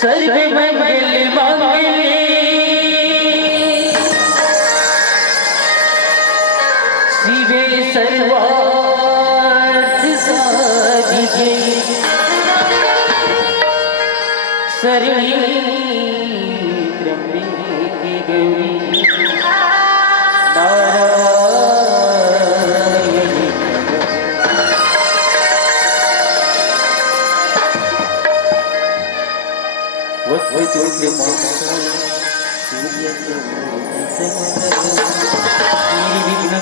सर्व मंगल मांगले शिवे सर्वार्थ साधिके शरण्ये त्र्यंबके गौरी नारायणी वही तुझे माता सूर्य को मेरी विघ्न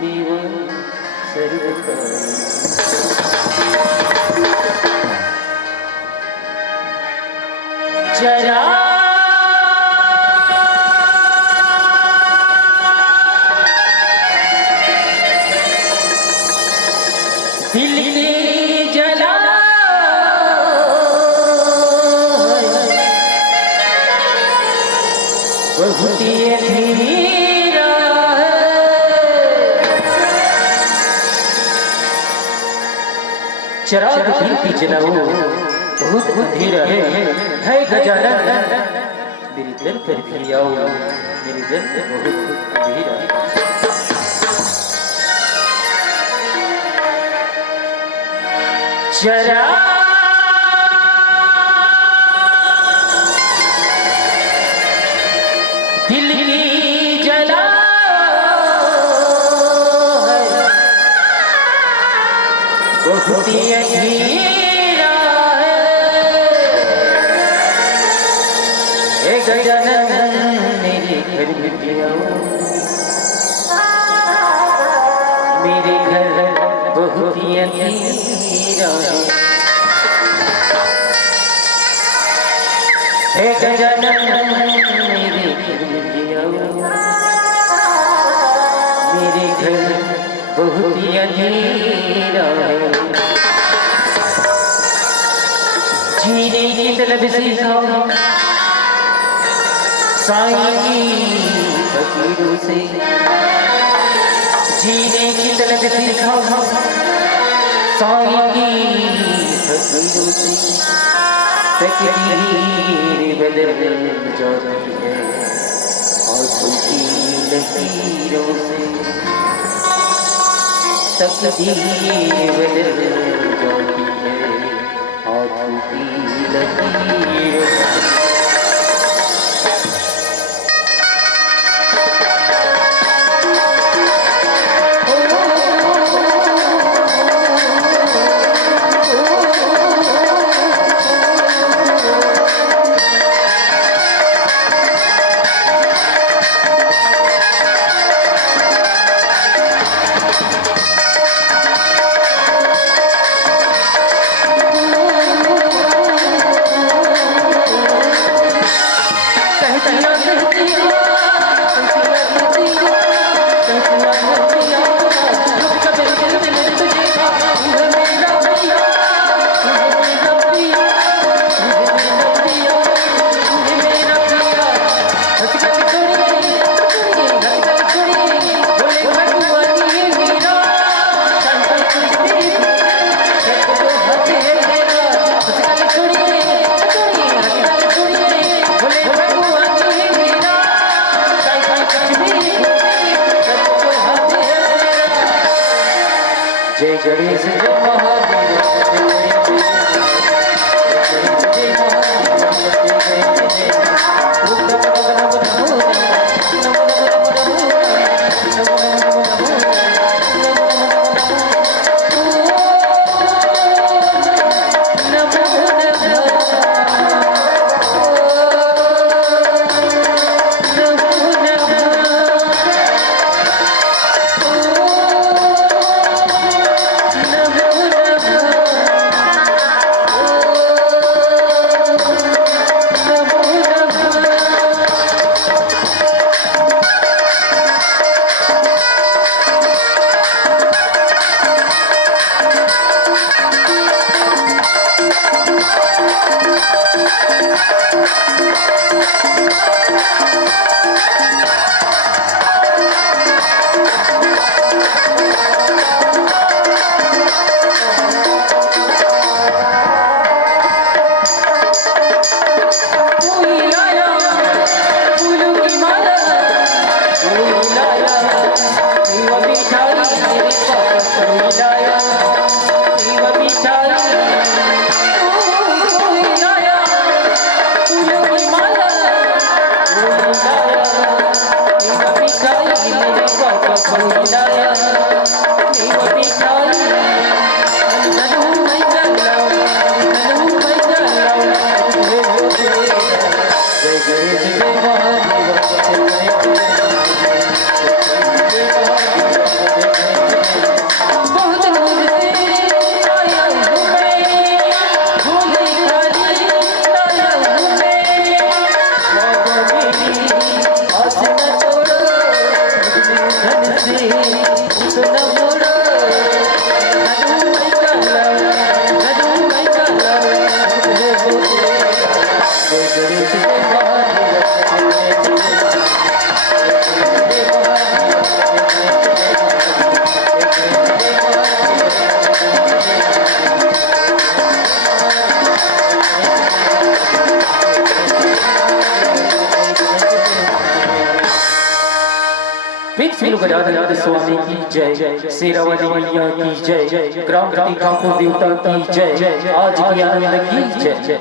देवा सर्वदा जरा दिल की जला बहुत ही धीरा चिराग दिल की जलाओ बहुत धीरा है गजानन मेरी दर पर भी आओ मेरी दर बहुत धीरा जरा दिल की जला बहुत धीरा है गजानन मेरे घर में आओ मेरे घर बहुत अंधेरा है गजानन मेरे घर में आओ मेरे घर बहुत अंधेरा जीने की तलब सिखाओ साईं की फकीरों से जीने की तलब सिखाओ साईं की फकीरों से तकदीर बदल जाती है आंखों की लकीरों से तकदीर बदल जाती है आंखों की लकीरों से जय गणेश जय महादेव फिर गजानन स्वामी की जय, शेरावाली मैया की जय, ग्राम ठाकुर देवता की जय, आज की आनंद की जय।